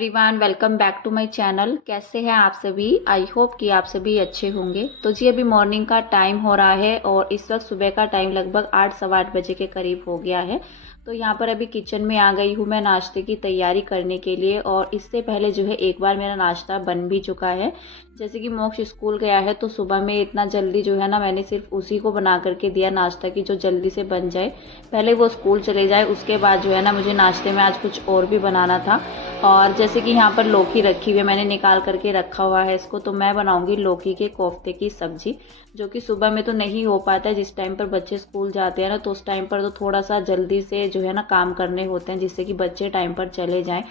Everyone, welcome back to my channel. कैसे हैं आप सभी? आई होप कि आप सभी अच्छे होंगे। तो जी अभी मॉर्निंग का टाइम हो रहा है और इस वक्त सुबह का टाइम लगभग 8 सवा 8 बजे के करीब हो गया है। तो यहाँ पर अभी किचन में आ गई हूँ मैं नाश्ते की तैयारी करने के लिए। और इससे पहले जो है एक बार मेरा नाश्ता बन भी चुका है। जैसे कि मोक्ष स्कूल गया है तो सुबह में इतना जल्दी जो है ना मैंने सिर्फ उसी को बना करके दिया नाश्ता की जो जल्दी से बन जाए, पहले वो स्कूल चले जाए। उसके बाद जो है ना मुझे नाश्ते में आज कुछ और भी बनाना था। और जैसे कि यहाँ पर लौकी रखी हुई है, मैंने निकाल करके रखा हुआ है इसको। तो मैं बनाऊंगी लौकी के कोफ्ते की सब्जी, जो कि सुबह में तो नहीं हो पाता है। जिस टाइम पर बच्चे स्कूल जाते हैं ना तो उस टाइम पर तो थोड़ा सा जल्दी से जो है ना काम करने होते हैं जिससे कि बच्चे टाइम पर चले जाएं।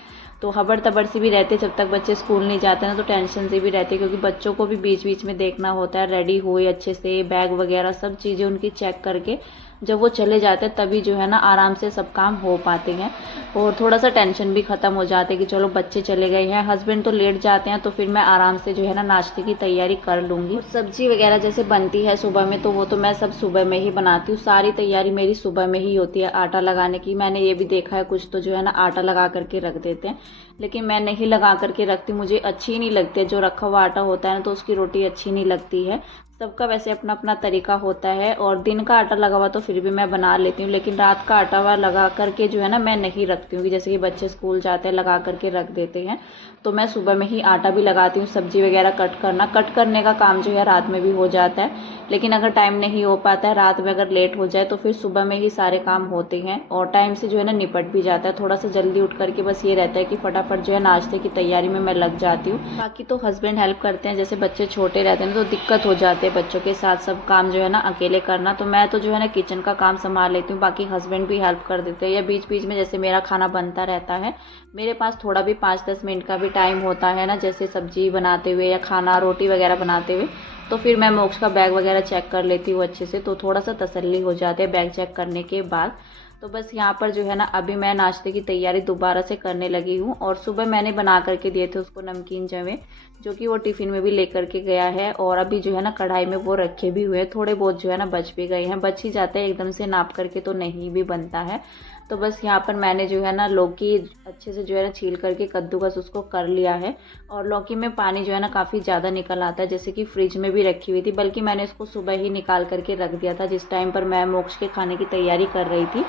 तो हबड़ तबड़ से भी रहते जब तक बच्चे स्कूल नहीं जाते ना, तो टेंशन से भी रहते क्योंकि बच्चों को भी बीच बीच में देखना होता है रेडी हुए अच्छे से, बैग वगैरह सब चीज़ें उनकी चेक करके जब वो चले जाते हैं तभी जो है ना आराम से सब काम हो पाते हैं। और थोड़ा सा टेंशन भी ख़त्म हो जाते हैं कि चलो बच्चे चले गए हैं, हस्बैंड तो लेट जाते हैं तो फिर मैं आराम से जो है ना नाश्ते की तैयारी कर लूँगी। सब्जी वगैरह जैसे बनती है सुबह में तो वो तो मैं सब सुबह में ही बनाती हूँ। सारी तैयारी मेरी सुबह में ही होती है आटा लगाने की। मैंने ये भी देखा है कुछ तो जो है ना आटा लगा करके रख देते हैं, लेकिन मैं नहीं लगा करके रखती, मुझे अच्छी नहीं लगती है। जो रखा हुआ आटा होता है ना तो उसकी रोटी अच्छी नहीं लगती है। सबका वैसे अपना अपना तरीका होता है। और दिन का आटा लगा हुआ तो फिर भी मैं बना लेती हूँ, लेकिन रात का आटा हुआ लगा करके जो है ना मैं नहीं रखती हूँ कि जैसे कि बच्चे स्कूल जाते हैं लगा करके रख देते हैं। तो मैं सुबह में ही आटा भी लगाती हूँ। सब्जी वगैरह कट करने का काम जो है रात में भी हो जाता है, लेकिन अगर टाइम नहीं हो पाता है, रात में अगर लेट हो जाए तो फिर सुबह में ही सारे काम होते हैं और टाइम से जो है ना निपट भी जाता है। थोड़ा सा जल्दी उठ करके बस ये रहता है कि फटाफट जो है नाश्ते की तैयारी में मैं लग जाती हूँ। बाकी तो हस्बैंड हेल्प करते हैं, जैसे बच्चे छोटे रहते हैं तो दिक्कत हो जाती है बच्चों के साथ सब काम जो है ना अकेले करना। तो मैं तो जो है ना किचन का काम संभाल लेती हूँ, बाकी हस्बैंड भी हेल्प कर देते हैं। या बीच बीच में जैसे मेरा खाना बनता रहता है, मेरे पास थोड़ा भी 5-10 मिनट का भी टाइम होता है ना, जैसे सब्जी बनाते हुए या खाना रोटी वगैरह बनाते हुए, तो फिर मैं मोक्ष का बैग वगैरह चेक कर लेती हूँ अच्छे से। तो थोड़ा सा तसल्ली हो जाती है बैग चेक करने के बाद। तो बस यहाँ पर जो है ना अभी मैं नाश्ते की तैयारी दोबारा से करने लगी हूँ। और सुबह मैंने बना करके दिए थे उसको नमकीन जवे, जो कि वो टिफ़िन में भी लेकर के गया है। और अभी जो है ना कढ़ाई में वो रखे भी हुए हैं, थोड़े बहुत जो है ना बच भी गए हैं। बच ही जाते हैं, एकदम से नाप करके तो नहीं भी बनता है। तो बस यहाँ पर मैंने जो है ना लौकी अच्छे से जो है ना छील करके कद्दूकस उसको कर लिया है। और लौकी में पानी जो है ना काफ़ी ज़्यादा निकल आता है, जैसे कि फ्रिज में भी रखी हुई थी, बल्कि मैंने इसको सुबह ही निकाल करके रख दिया था जिस टाइम पर मैं मोक्ष के खाने की तैयारी कर रही थी।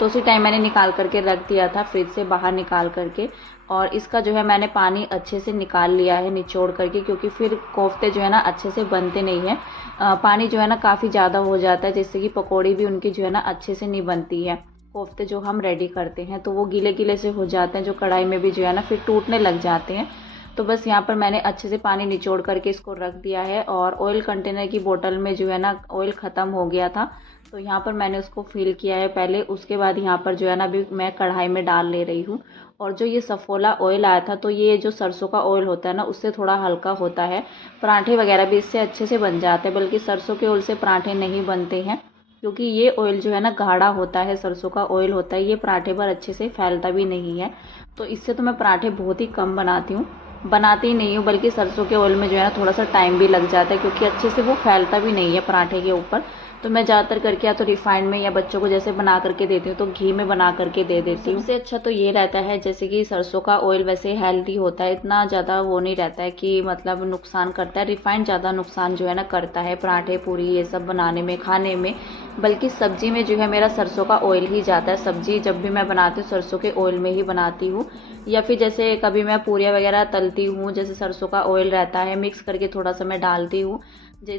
तो उसी टाइम मैंने निकाल करके रख दिया था फ्रिज से बाहर निकाल करके। और इसका जो है मैंने पानी अच्छे से निकाल लिया है निचोड़ करके, क्योंकि फिर कोफ्ते जो है ना अच्छे से बनते नहीं हैं। पानी जो है ना काफ़ी ज़्यादा हो जाता है, जिससे कि पकौड़ी भी उनकी जो है ना अच्छे से नहीं बनती है। कोफ्ते जो हम रेडी करते हैं तो वो गीले गीले से हो जाते हैं, जो कढ़ाई में भी जो है ना फिर टूटने लग जाते हैं। तो बस यहाँ पर मैंने अच्छे से पानी निचोड़ करके इसको रख दिया है। और ऑयल कंटेनर की बोतल में जो है ना ऑयल ख़त्म हो गया था, तो यहाँ पर मैंने उसको फिल किया है पहले। उसके बाद यहाँ पर जो है ना अभी मैं कढ़ाई में डाल ले रही हूँ। और जो ये सफोला ऑयल आया था, तो ये जो सरसों का ऑयल होता है ना उससे थोड़ा हल्का होता है, पराठे वगैरह भी इससे अच्छे से बन जाते हैं। बल्कि सरसों के ऑयल से पराठे नहीं बनते हैं, क्योंकि ये ऑयल जो है ना गाढ़ा होता है, सरसों का ऑयल होता है, ये पराठे पर अच्छे से फैलता भी नहीं है। तो इससे तो मैं पराठे बहुत ही कम बनाती हूँ, बनाती ही नहीं हूँ। बल्कि सरसों के ऑयल में जो है ना थोड़ा सा टाइम भी लग जाता है, क्योंकि अच्छे से वो फैलता भी नहीं है पराठे के ऊपर। तो मैं ज़्यादातर करके या तो रिफाइंड में, या बच्चों को जैसे बना करके देती हूँ तो घी में बना करके दे देती हूँ। सबसे अच्छा तो ये रहता है, जैसे कि सरसों का ऑयल वैसे हेल्दी होता है, इतना ज़्यादा वो नहीं रहता है कि मतलब नुकसान करता है। रिफाइंड ज़्यादा नुकसान जो है ना करता है पराठे पूरी ये सब बनाने में, खाने में। बल्कि सब्जी में जो है मेरा सरसों का ऑयल ही जाता है। सब्जी जब भी मैं बनाती हूँ सरसों के ऑयल में ही बनाती हूँ। या फिर जैसे कभी मैं पूरियाँ वगैरह तलती हूँ, जैसे सरसों का ऑयल रहता है, मिक्स करके थोड़ा सा मैं डालती हूँ।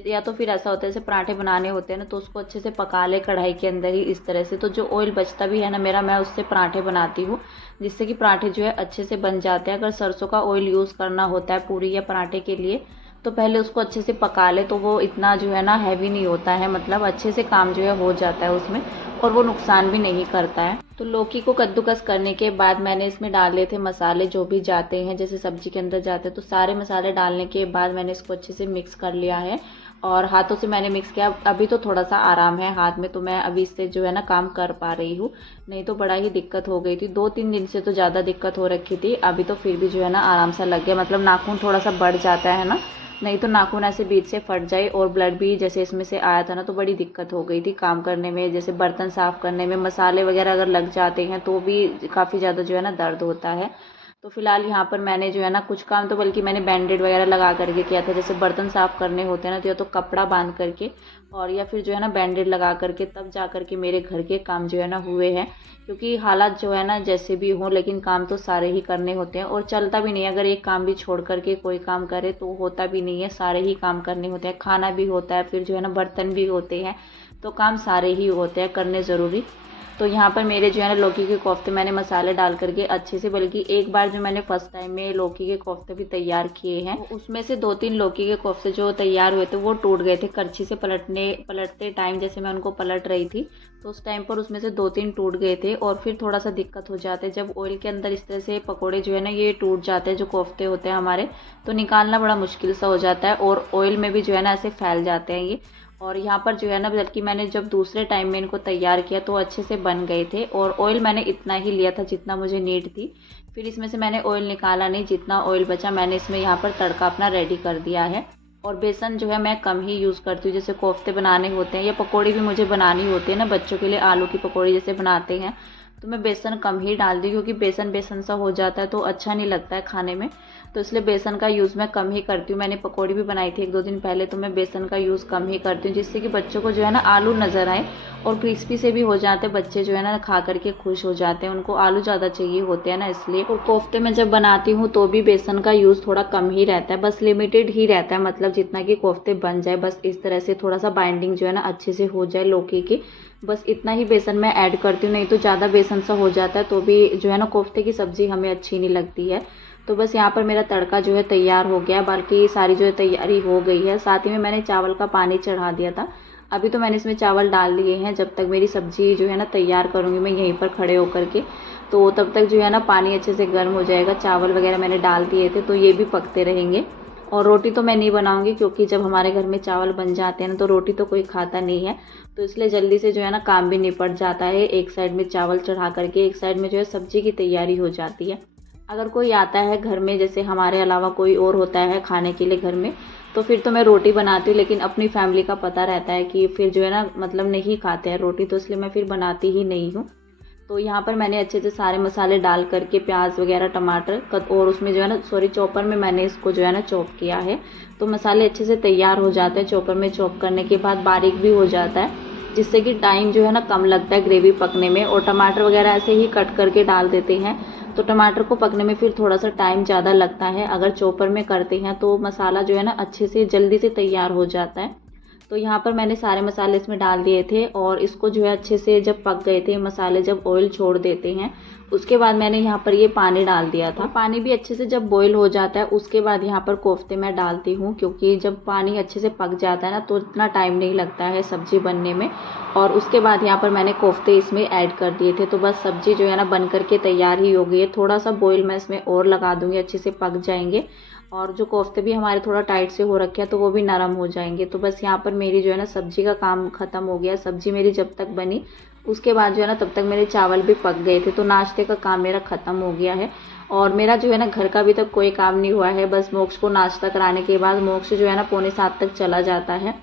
या तो फिर ऐसा होता है जैसे पराठे बनाने होते हैं ना, तो उसको अच्छे से पका ले कढ़ाई के अंदर ही इस तरह से, तो जो ऑयल बचता भी है ना मेरा, मैं उससे पराठे बनाती हूँ, जिससे कि पराठे जो है अच्छे से बन जाते हैं। अगर सरसों का ऑयल यूज़ करना होता है पूरी या पराठे के लिए, तो पहले उसको अच्छे से पका ले, तो वो इतना जो है ना हैवी नहीं होता है, मतलब अच्छे से काम जो है हो जाता है उसमें, और वो नुकसान भी नहीं करता है। तो लौकी को कद्दूकस करने के बाद मैंने इसमें डाले थे मसाले जो भी जाते हैं, जैसे सब्जी के अंदर जाते हैं, तो सारे मसाले डालने के बाद मैंने इसको अच्छे से मिक्स कर लिया है। और हाथों से मैंने मिक्स किया। अभी तो थोड़ा सा आराम है हाथ में, तो मैं अभी इससे जो है ना काम कर पा रही हूँ, नहीं तो बड़ा ही दिक्कत हो गई थी। 2-3 दिन से तो ज़्यादा दिक्कत हो रखी थी। अभी तो फिर भी जो है ना आराम सा लग गया, मतलब नाखून थोड़ा सा बढ़ जाता है ना, नहीं तो नाखून ऐसे बीच से फट जाए और ब्लड भी जैसे इसमें से आया था ना, तो बड़ी दिक्कत हो गई थी काम करने में, जैसे बर्तन साफ़ करने में। मसाले वगैरह अगर लग जाते हैं तो भी काफ़ी ज़्यादा जो है ना दर्द होता है। तो फिलहाल यहाँ पर मैंने जो है ना कुछ काम तो बल्कि मैंने बैंडेड वगैरह लगा करके किया था, जैसे बर्तन साफ़ करने होते हैं ना, तो या तो कपड़ा बांध करके और या फिर जो है ना बैंडेड लगा करके तब जा करके मेरे घर के काम जो है ना हुए हैं। क्योंकि हालात जो है ना जैसे भी हों, लेकिन काम तो सारे ही करने होते हैं और चलता भी नहीं है। अगर एक काम भी छोड़ करके कोई काम करे तो होता भी नहीं है, सारे ही काम करने होते हैं। खाना भी होता है, फिर जो है ना बर्तन भी होते हैं, तो काम सारे ही होते हैं करने ज़रूरी। तो यहाँ पर मेरे जो है ना लौकी के कोफ्ते मैंने मसाले डाल करके अच्छे से, बल्कि एक बार जो मैंने फर्स्ट टाइम में लौकी के कोफ्ते भी तैयार किए हैं, तो उसमें से 2-3 लौकी के कोफ्ते जो तैयार हुए थे वो टूट गए थे करछी से पलटते टाइम। जैसे मैं उनको पलट रही थी तो उस टाइम पर उसमें से 2-3 टूट गए थे और फिर थोड़ा सा दिक्कत हो जाते है जब ऑयल के अंदर इस तरह से पकौड़े जो है ना ये टूट जाते हैं, जो कोफ्ते होते हैं हमारे, तो निकालना बड़ा मुश्किल सा हो जाता है और ऑयल में भी जो है ना ऐसे फैल जाते हैं ये। और यहाँ पर जो है ना बल्कि मैंने जब दूसरे टाइम में इनको तैयार किया तो अच्छे से बन गए थे और ऑयल मैंने इतना ही लिया था जितना मुझे नीड थी। फिर इसमें से मैंने ऑयल निकाला नहीं, जितना ऑयल बचा मैंने इसमें यहाँ पर तड़का अपना रेडी कर दिया है। और बेसन जो है मैं कम ही यूज़ करती हूँ, जैसे कोफ्ते बनाने होते हैं या पकौड़ी भी मुझे बनानी होती है ना बच्चों के लिए, आलू की पकौड़ी जैसे बनाते हैं, तो मैं बेसन कम ही डाल दी क्योंकि बेसन बेसन सा हो जाता है तो अच्छा नहीं लगता है खाने में। तो इसलिए बेसन का यूज़ मैं कम ही करती हूँ। मैंने पकौड़ी भी बनाई थी 1-2 दिन पहले, तो मैं बेसन का यूज़ कम ही करती हूँ, जिससे कि बच्चों को जो है ना आलू नज़र आए और क्रिस्पी से भी हो जाते हैं बच्चे, जो है ना खा करके खुश हो जाते हैं, उनको आलू ज़्यादा चाहिए होते हैं ना इसलिए। और कोफ्ते में जब बनाती हूँ तो भी बेसन का यूज़ थोड़ा कम ही रहता है, बस लिमिटेड ही रहता है, मतलब जितना कि कोफ्ते बन जाए बस इस तरह से थोड़ा सा बाइंडिंग जो है ना अच्छे से हो जाए लौकी की, बस इतना ही बेसन मैं ऐड करती हूँ। नहीं तो ज़्यादा बेसन सा हो जाता है तो भी जो है ना कोफ्ते की सब्ज़ी हमें अच्छी नहीं लगती है। तो बस यहाँ पर मेरा तड़का जो है तैयार हो गया, बाकी सारी जो है तैयारी हो गई है। साथ ही में मैंने चावल का पानी चढ़ा दिया था, अभी तो मैंने इसमें चावल डाल दिए हैं। जब तक मेरी सब्ज़ी जो है ना तैयार करूँगी मैं यहीं पर खड़े होकर के, तो तब तक जो है ना पानी अच्छे से गर्म हो जाएगा। चावल वगैरह मैंने डाल दिए थे तो ये भी पकते रहेंगे। और रोटी तो मैं नहीं बनाऊंगी क्योंकि जब हमारे घर में चावल बन जाते हैं ना तो रोटी तो कोई खाता नहीं है, तो इसलिए जल्दी से जो है ना काम भी निपट जाता है। एक साइड में चावल चढ़ा करके एक साइड में जो है सब्जी की तैयारी हो जाती है। अगर कोई आता है घर में, जैसे हमारे अलावा कोई और होता है खाने के लिए घर में, तो फिर तो मैं रोटी बनाती हूँ, लेकिन अपनी फैमिली का पता रहता है कि फिर जो है ना मतलब नहीं खाते हैं रोटी, तो इसलिए मैं फिर बनाती ही नहीं हूँ। तो यहाँ पर मैंने अच्छे से सारे मसाले डाल करके प्याज वगैरह टमाटर और उसमें जो है ना चॉपर में मैंने इसको जो है ना चॉप किया है, तो मसाले अच्छे से तैयार हो जाते हैं। चॉपर में चॉप करने के बाद बारीक भी हो जाता है, जिससे कि टाइम जो है ना कम लगता है ग्रेवी पकने में। और टमाटर वगैरह ऐसे ही कट करके डाल देते हैं तो टमाटर को पकने में फिर थोड़ा सा टाइम ज़्यादा लगता है। अगर चॉपर में करते हैं तो मसाला जो है ना अच्छे से जल्दी से तैयार हो जाता है। तो यहाँ पर मैंने सारे मसाले इसमें डाल दिए थे और इसको जो है अच्छे से जब पक गए थे मसाले, जब ऑयल छोड़ देते हैं, उसके बाद मैंने यहाँ पर ये पानी डाल दिया था। पानी भी अच्छे से जब बॉईल हो जाता है उसके बाद यहाँ पर कोफ्ते मैं डालती हूँ, क्योंकि जब पानी अच्छे से पक जाता है ना तो इतना टाइम नहीं लगता है सब्ज़ी बनने में। और उसके बाद यहाँ पर मैंने कोफ्ते इसमें ऐड कर दिए थे, तो बस सब्ज़ी जो है ना बन करके तैयार ही हो गई है। थोड़ा सा बॉईल मैं इसमें और लगा दूँगी, अच्छे से पक जाएंगे और जो कोफ्ते भी हमारे थोड़ा टाइट से हो रखे हैं तो वो भी नरम हो जाएंगे। तो बस यहाँ पर मेरी जो है ना सब्ज़ी का काम ख़त्म हो गया। सब्ज़ी मेरी जब तक बनी उसके बाद जो है ना तब तक मेरे चावल भी पक गए थे, तो नाश्ते का काम मेरा ख़त्म हो गया है। और मेरा जो है ना घर का अभी तक कोई काम नहीं हुआ है, बस मोक्ष को नाश्ता कराने के बाद मोक्ष जो है ना 6:45 तक चला जाता है।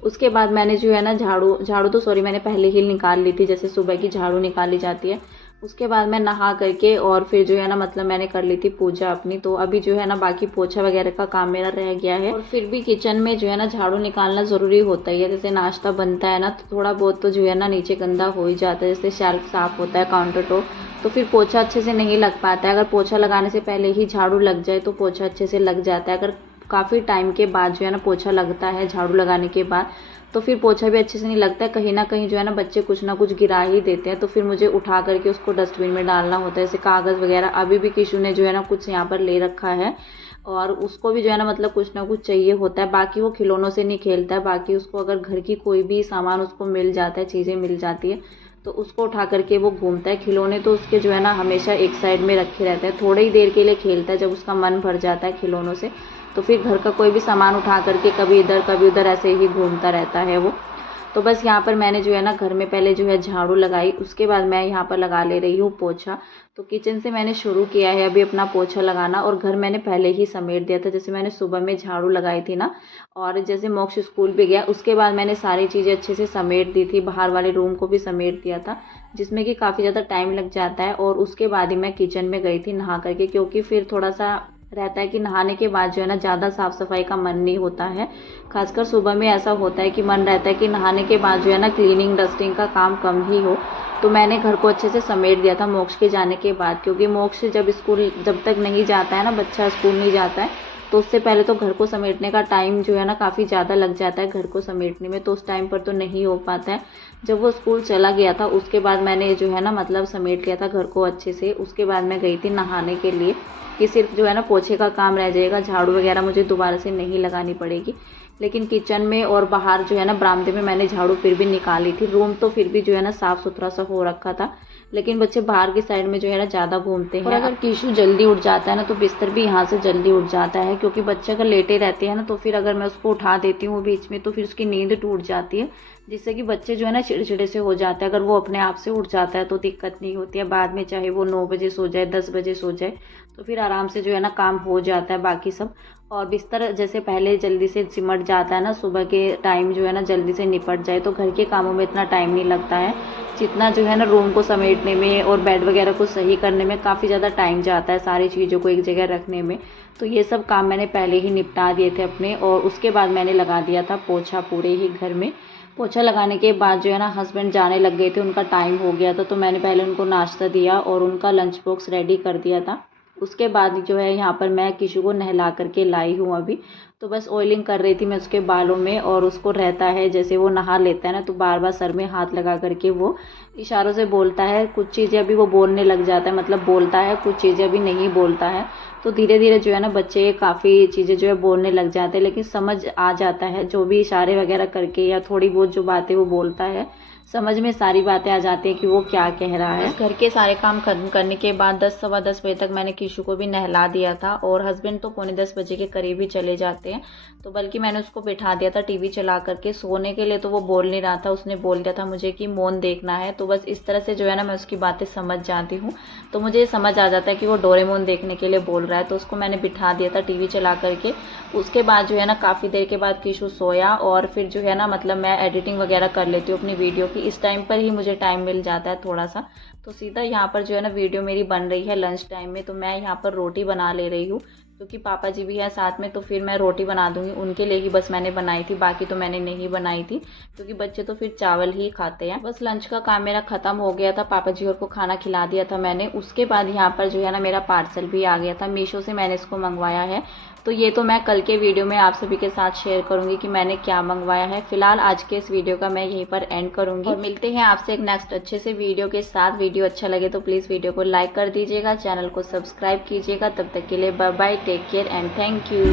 उसके बाद मैंने जो है ना झाड़ू तो सॉरी मैंने पहले ही निकाल ली थी, जैसे सुबह की झाड़ू निकाली जाती है। उसके बाद मैं नहा करके और फिर जो है ना मतलब मैंने कर ली थी पूजा अपनी। तो अभी जो है ना बाकी पोछा वगैरह का काम मेरा रह गया है। और फिर भी किचन में जो है ना झाड़ू निकालना ज़रूरी होता ही है। जैसे नाश्ता बनता है ना तो थोड़ा बहुत तो जो है ना नीचे गंदा हो ही जाता है, जैसे शेल्फ साफ़ होता है, काउंटर टॉप, तो फिर पोछा अच्छे से नहीं लग पाता है। अगर पोछा लगाने से पहले ही झाड़ू लग जाए तो पोछा अच्छे से लग जाता है। अगर काफ़ी टाइम के बाद जो है ना पोछा लगता है झाड़ू लगाने के बाद तो फिर पोछा भी अच्छे से नहीं लगता है। कहीं ना कहीं जो है ना बच्चे कुछ ना कुछ गिरा ही देते हैं, तो फिर मुझे उठा करके उसको डस्टबिन में डालना होता है। जैसे कागज़ वगैरह अभी भी किशु ने जो है ना कुछ यहाँ पर ले रखा है और उसको भी जो है ना मतलब कुछ ना कुछ चाहिए होता है। बाकी वो खिलौनों से नहीं खेलता है, बाकी उसको अगर घर की कोई भी सामान उसको मिल जाता है, चीज़ें मिल जाती है तो उसको उठा करके वो घूमता है। खिलौने तो उसके जो है ना हमेशा एक साइड में रखे रहते हैं, थोड़ी ही देर के लिए खेलता है। जब उसका मन भर जाता है खिलौनों से तो फिर घर का कोई भी सामान उठा करके कभी इधर कभी उधर ऐसे ही घूमता रहता है वो। तो बस यहाँ पर मैंने जो है ना घर में पहले जो है झाड़ू लगाई, उसके बाद मैं यहाँ पर लगा ले रही हूँ पोछा। तो किचन से मैंने शुरू किया है अभी अपना पोछा लगाना, और घर मैंने पहले ही समेट दिया था। जैसे मैंने सुबह में झाड़ू लगाई थी ना, और जैसे मोक्ष स्कूल पे गया उसके बाद मैंने सारी चीज़ें अच्छे से समेट दी थी, बाहर वाले रूम को भी समेट दिया था, जिसमें कि काफ़ी ज़्यादा टाइम लग जाता है। और उसके बाद ही मैं किचन में गई थी नहा करके, क्योंकि फिर थोड़ा सा रहता है कि नहाने के बाद जो है ना ज़्यादा साफ़ सफाई का मन नहीं होता है। खासकर सुबह में ऐसा होता है कि मन रहता है कि नहाने के बाद जो है ना क्लीनिंग डस्टिंग का काम कम ही हो। तो मैंने घर को अच्छे से समेट दिया था मोक्ष के जाने के बाद, क्योंकि मोक्ष जब तक नहीं जाता है ना, बच्चा स्कूल नहीं जाता है, तो उससे पहले तो घर को समेटने का टाइम जो है ना काफ़ी ज़्यादा लग जाता है घर को समेटने में, तो उस टाइम पर तो नहीं हो पाता है। जब वो स्कूल चला गया था उसके बाद मैंने जो है ना मतलब समेट लिया था घर को अच्छे से। उसके बाद मैं गई थी नहाने के लिए, कि सिर्फ जो है ना पोछे का काम रह जाएगा, झाड़ू वगैरह मुझे दोबारा से नहीं लगानी पड़ेगी। लेकिन किचन में और बाहर जो है ना बरामदे में मैंने झाड़ू फिर भी निकाली थी। रूम तो फिर भी जो है ना साफ़ सुथरा सा हो रखा था, लेकिन बच्चे बाहर की साइड में जो है ना ज़्यादा घूमते हैं। और अगर कीशु जल्दी उठ जाता है ना तो बिस्तर भी यहाँ से जल्दी उठ जाता है, क्योंकि बच्चे अगर लेटे रहते हैं ना तो फिर अगर मैं उसको उठा देती हूँ बीच में तो फिर उसकी नींद टूट जाती है, जिससे कि बच्चे जो है ना चिड़चिड़े से हो जाते हैं। अगर वो अपने आप से उठ जाता है तो दिक्कत नहीं होती है, बाद में चाहे वो 9 बजे सो जाए 10 बजे सो जाए तो फिर आराम से जो है ना काम हो जाता है बाकी सब। और बिस्तर जैसे पहले जल्दी से सिमट जाता है ना, सुबह के टाइम जो है ना जल्दी से निपट जाए, तो घर के कामों में इतना टाइम नहीं लगता है जितना जो है ना रूम को समेटने में और बेड वगैरह को सही करने में काफ़ी ज़्यादा टाइम जाता है, सारी चीज़ों को एक जगह रखने में। तो ये सब काम मैंने पहले ही निपटा दिए थे अपने, और उसके बाद मैंने लगा दिया था पोछा पूरे ही घर में। पोछा लगाने के बाद जो है ना हस्बैंड जाने लग गए थे, उनका टाइम हो गया था, तो मैंने पहले उनको नाश्ता दिया और उनका लंच बॉक्स रेडी कर दिया था। उसके बाद जो है यहाँ पर मैं किशु को नहला करके लाई हूँ अभी। तो बस ऑयलिंग कर रही थी मैं उसके बालों में, और उसको रहता है जैसे वो नहा लेता है ना तो बार बार सर में हाथ लगा करके वो इशारों से बोलता है। कुछ चीज़ें अभी वो बोलने लग जाता है, मतलब बोलता है, कुछ चीज़ें अभी नहीं बोलता है। तो धीरे धीरे जो है ना बच्चे काफ़ी चीज़ें जो है बोलने लग जाते हैं, लेकिन समझ आ जाता है जो भी इशारे वगैरह करके या थोड़ी बहुत जो बातें वो बोलता है, समझ में सारी बातें आ जाती हैं कि वो क्या कह रहा है। घर के सारे काम खत्म करने के बाद 10 सवा 10 बजे तक मैंने किशु को भी नहला दिया था, और हस्बैंड तो 9:45 बजे के करीब ही चले जाते हैं। तो बल्कि मैंने उसको बिठा दिया था टीवी चला करके सोने के लिए, तो वो बोल नहीं रहा था, उसने बोल दिया था मुझे कि मौन देखना है। तो बस इस तरह से जो है ना मैं उसकी बातें समझ जाती हूँ, तो मुझे समझ आ जाता है कि वो डोरेमोन देखने के लिए बोल रहा है। तो उसको मैंने बिठा दिया था टीवी चला करके। उसके बाद जो है ना काफ़ी देर के बाद किशु सोया, और फिर जो है ना मतलब मैं एडिटिंग वगैरह कर लेती हूँ अपनी वीडियो की। इस टाइम पर ही मुझे टाइम मिल जाता है थोड़ा सा, तो सीधा यहाँ पर जो है ना वीडियो मेरी बन रही है लंच टाइम में। तो मैं यहाँ पर रोटी बना ले रही हूँ, क्योंकि पापा जी भी हैं साथ में, तो फिर मैं रोटी बना दूंगी उनके लिए ही, बस मैंने बनाई थी, बाकी तो मैंने नहीं बनाई थी, क्योंकि बच्चे तो फिर चावल ही खाते हैं। बस लंच का काम मेरा ख़त्म हो गया था, पापा जी और को खाना खिला दिया था मैंने। उसके बाद यहाँ पर जो है ना मेरा पार्सल भी आ गया था, मीशो से मैंने इसको मंगवाया है। तो ये तो मैं कल के वीडियो में आप सभी के साथ शेयर करूंगी कि मैंने क्या मंगवाया है। फिलहाल आज के इस वीडियो का मैं यहीं पर एंड करूंगी, और मिलते हैं आपसे एक नेक्स्ट अच्छे से वीडियो के साथ। वीडियो अच्छा लगे तो प्लीज़ वीडियो को लाइक कर दीजिएगा, चैनल को सब्सक्राइब कीजिएगा। तब तक के लिए bye bye, take care and thank you.